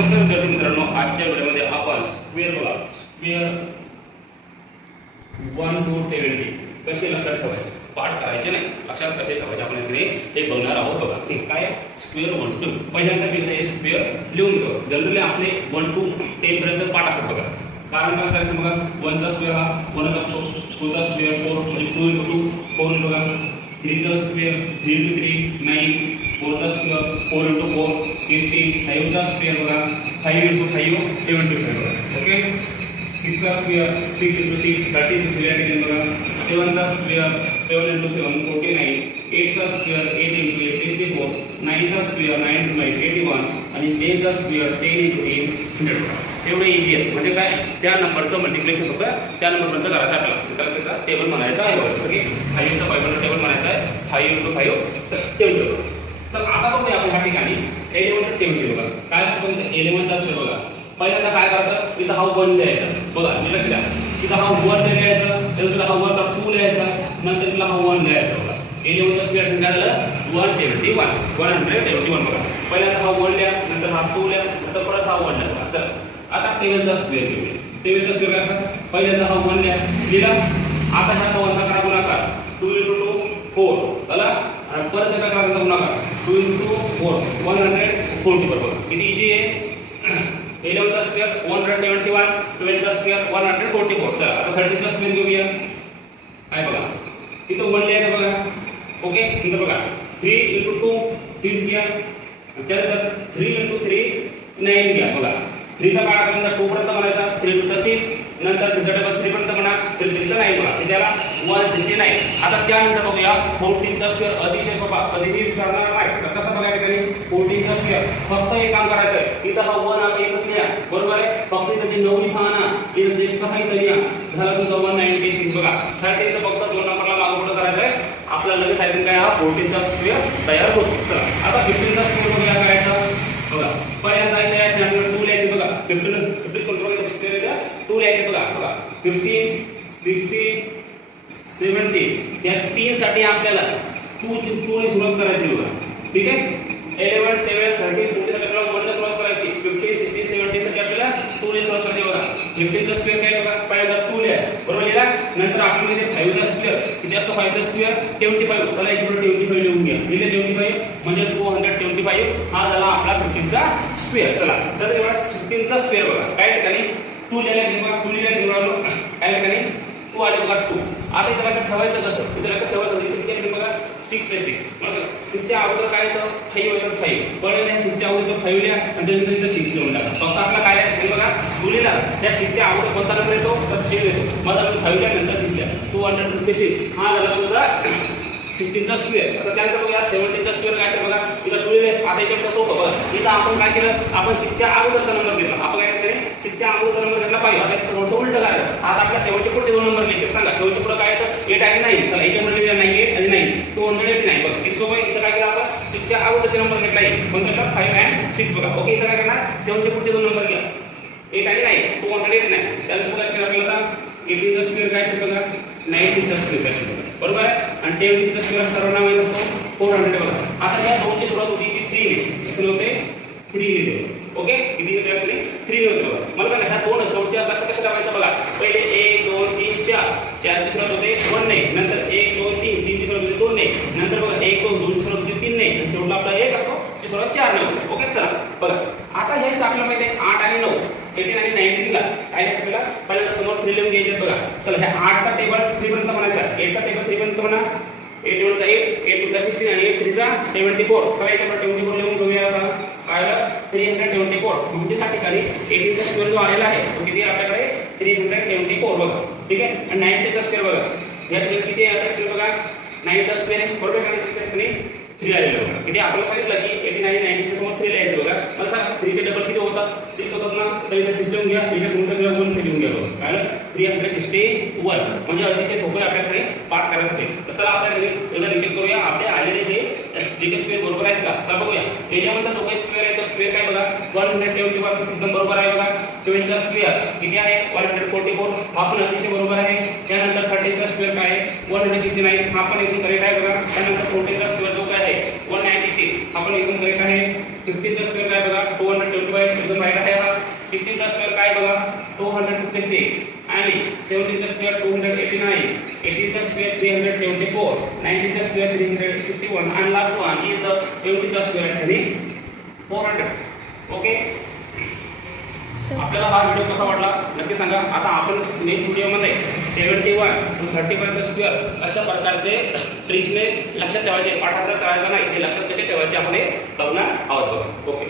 नमस्कार विद्यार्थी मित्रांनो, आजच्या व्हिडिओमध्ये आपण स्क्वेअर बघा, स्क्वेअर 1 to 70 कसे लक्षात ठेवायचे, पाठ करायचे नाही, लक्षात कसे ठेवायचे आपण इकडे हे बघणार आहोत बघा. ठीक काय स्क्वेअर 1 to पहिल्यांदा मी हे स्क्वेअर लिहून घेतो. जनरली आपले 1 to 10 पर्यंत पाठ असतात बघा. कारण काय असतं बघा, 1 चा स्क्वेअर हा 1 असतो, 2 चा स्क्वेअर 4 म्हणजे 2 into 2 4 बघा, 3 चा स्क्वेअर 3 into 3 9, 4 चा स्क्वेअर 4 into 4 16, 5 चा स्क्वेअर बघा 5 into 5 75 बघा. ओके, 6 चा स्क्वेअर 6 into 6 36 11 बघा. 7 चा स्क्वेअर 7 into 7 49, 8 चा स्क्वेअर 8 into 8 64, 9 चा स्क्वेअर 9 into 9 81 आणि 10 चा स्क्वेअर 10 into 8 100. एवढं इझी आहे. म्हणजे काय, त्या नंबरचं मल्टिप्लिकेशन फक्त त्या नंबरपर्यंत करायचं आपल्याला. त्याला त्याचा टेबल म्हणायचा आहे बघा. सगळे 5 चा 5 टेबल म्हणायचा आहे. 5 into 5 टेबल. तर आता बघूया आपण ह्या ठिकाणी 11 टेबल बघा. काय असतं 11 चा स्क्वेअर बघा. पहिल्यांदा काय करायचं, इथं हा 1 लिहायचा बघा. लक्ष द्या, इथं हा 1 लिहायचा, त्यानंतर हा 1 चा 2 लिहायचा, नंतर तिला हा 1 लिहायचा बघा. 11 चा स्क्वेअर काय झालं 171 171 बघा. पहिल्यांदा हा 1 लिहा, नंतर हा 2 लिहा, नंतर परत हा 1 लिहा. चला आता टेबलचा स्क्वेअर घेऊया. टेबलचा स्क्वेअर काय असं, पहिल्यांदा हा 1 लिहा, आता ह्या 1 चा करा गुणाकार 2 into 2 4 चला, आणि परत एका करायचा गुणाकार 2 into 4 140 बरोबर. किती इझी आहे. 11 चा स्क्वेअर 171, 12 चा स्क्वेअर 144. चला आता 13 चा स्क्वेअर घेऊया. काय बघा, इथं 1 लिहायचं बघा. ओके, इथं बघा 3 into 2 6 घ्या, त्यानंतर 3 into 3 9 घ्या बघा. 3 चा बाळापर्यंत 2 पर्यंत म्हणायचा, 3 चा 6, नंतर 3 चा डबल 3 पर्यंत म्हणा, 3 चा 9 बघा. त्याला 169. आता त्यानंतर बघूया 14 चा स्क्वेअर. अतिशय सोपा, कधीही विसरणार नाही. कसं बघा ठिकाणी 14 चा स्क्वेअर फक्त एक काम करायचं आहे, इथं हा 1 असं एकच लिहा बरोबर आहे. फक्त इथं जे 9 लिहा ना, इथं जे 6 इथं लिहा, झाला तुमचा 196 बघा. 13 चं फक्त 2 नंबरला मागोपुढं करायचं आहे. आपल्याला लगेच आहे काय, हा 14 चा स्क्वेअर तयार होतो. चला आता 15 चा स्क्वेअर बघूया काय करायचं बघा. पहिल्यांदा इथे 2 लिहायचे बघा. 15 बघा स्क्वेअर 2 लिहायचे बघा. बघा 15 60 70 या 3 साठी आपल्याला 2 ने सुरुवात करायची बघा. ठीक आहे, 11 12 13 14 साठी आपल्याला 1 ने सुरुवात करायची. 50 60 70 साठी आपल्याला 2 ने सुरुवात करायची बघा. 15 चा स्क्वेअर काय बघा, पहिल्यांदा 2 लिहा बरोबर लिहा. नंतर आपल्याला 5 चा स्क्वेअर किती असतो, 5 चा स्क्वेअर 25. चला इकडे 25 लिहून घ्या. लिहिले 25 म्हणजे 225 हा झाला आपला 15 चा स्क्वेअर. चला तर एवढा 15 चा स्क्वेअर बघा. काय ठिकाणी 2 लिहिला बघा, 2 लिहिला ठेवलो. काय ठिकाणी 2 आले बघा 2. आता इथे लक्षात ठेवायचं कसं, इथे लक्षात ठेवायचं किती बघा 6 आहे 6. मग 6 च्या अगोदर काय येतं 5 येतं 5. पण 6 च्या अगोदर 5 लिहा आणि त्यानंतर इथे 6 लिहून टाका. फक्त आपला काय आहे बघा 2 लिहिला, त्या 6 च्या अगोदर कोणता नंबर येतो तर 5 येतो. मग आपण 5 लिहा नंतर 6 लिहा. 256 हा झाला तुमचा 16 चा स्क्वेअर. आता त्यानंतर बघा 17 चा स्क्वेअर काय असेल बघा. इथं 2 लिहिले, आता इकडचं सोपं बघा. इथं आपण काय केलं, आपण 6 च्या अगोदरचा नंबर घेतला. आपण काय केलं 6 च्या अगोदरचा नंबर घेतला 5. आता थोडंसं उलट करायचं. आता आपल्या 7 चे पुढचे 2 नंबर लिहायचे. सांगा 7 चे पुढे काय येतं 8 आणि 9. तर याच्यामध्ये 9 8 आणि 9 289 बघा. किती सोपं आहे. इथं काय केलं आपण 6 च्या अगोदरचे नंबर घेतला आहे, पण घेतला 5 आणि 6 बघा. ओके, इथं काय करणार 7 चे पुढचे 2 नंबर घ्या 8 आणि 9 289. त्यानंतर काय केलं आपल्याला 18 चा स्क्वेअर काय असेल बघा, 19 चा स्क्वेअर काय असेल बरोबर आहे. आणि 10 चा स्क्वेअर सर्वांना माहित असतो 400 बघा. आता या 2 ची सुरुवात होती ती 3 ने. कसं होते 3 ने. ओके, किती होते आपले 3 होते बघा. मला सांगा ह्या 2 शेवटच्या कशा ठेवायचं बघा. पहिले 1 2 3 4 4 ची सुरुवात होते 1 ने, नंतर 1 2 3 3 ची सुरुवात होते 2 ने, नंतर बघा 1 2 2 ची सुरुवात होते 3 ने, आणि शेवटला आपला 1 असतो ची सुरुवात 4 ने होते. ओके, चला बघा आता हे आपल्याला माहिती आहे 8 आणि 9 18 आणि 19 ला काय लिहायचं आपल्याला. पहिल्यांदा समोर 3 लिहून घ्यायचे बघा. चला ह्या 8 चा टेबल 3 पर्यंत म्हणायचा, 8 चा टेबल 3 पर्यंत म्हणा. 8 1 चा 8 8 2 चा 16 आणि 8 3 चा 74. तर याच्यामध्ये 74 लिहून घेऊया. आता काय आलं 374. म्हणजे त्या ठिकाणी 18 चा स्क्वेअर जो आलेला आहे तो किती आपल्याकडे 374 बघा. ठीक आहे, आणि 19 चा स्क्वेअर बघा. या ठिकाणी किती आहे बघा 9 चा स्क्वेअर आहे बरोबर आहे. त्या ठिकाणी 3 आलेलं बघा. किती आपल्याला सांगितलं की 18 आणि 19 च्या समोर 3 लिहायचं बघा. मला सांगा 3 चे डबल किती होतात 6 होतात ना. तर इथे 6 लिहून घ्या, इथे समोर 1 लिहून घ्या बघा. काय आलं 361. म्हणजे अतिशय सोपं आपल्याकडे पाठ करायचं आहे. तर त्याला आपल्याकडे एकदा रिचेक करूया आपले आलेले हे जे स्क्वेअर बरोबर आहेत का. तर बघूया याच्यामध्ये जो काही स्क्वेअर आहे तो स्क्वेअर काय बघा 171 एकदम बरोबर आहे बघा. 12 चा स्क्वेअर किती आहे 144 हा पण अतिशय बरोबर आहे. त्यानंतर 13 चा स्क्वेअर काय आहे 169 हा पण एकदम करेक्ट आहे बघा. त्यानंतर 14 चा स्क्वेअर जो काय आहे 196 हा पण एकदम करेक्ट आहे. 15चा स्क्वेअर काय बघा 225 एकदम राईट आहे हा. 16चा स्क्वेअर काय बघा 256 आणि 17चा स्क्वेअर 289, 18चा स्क्वेअर 324, 19चा स्क्वेअर 361 आणि लास्ट वन इज द 20चा स्क्वेअर actually 400. ओके, आपल्याला हा व्हिडिओ कसा वाटला नक्की सांगा. आता आपण नेक्स्ट व्हिडिओमध्ये 71 to 30 पर्यंत स्क्वेअर अशा प्रकारचे ट्रिक्सने लक्षात ठेवायचे, पाठांतर करायचा नाही, ते लक्षात कसे ठेवायचे आपण हे बघणार आहोत बघा. ओके.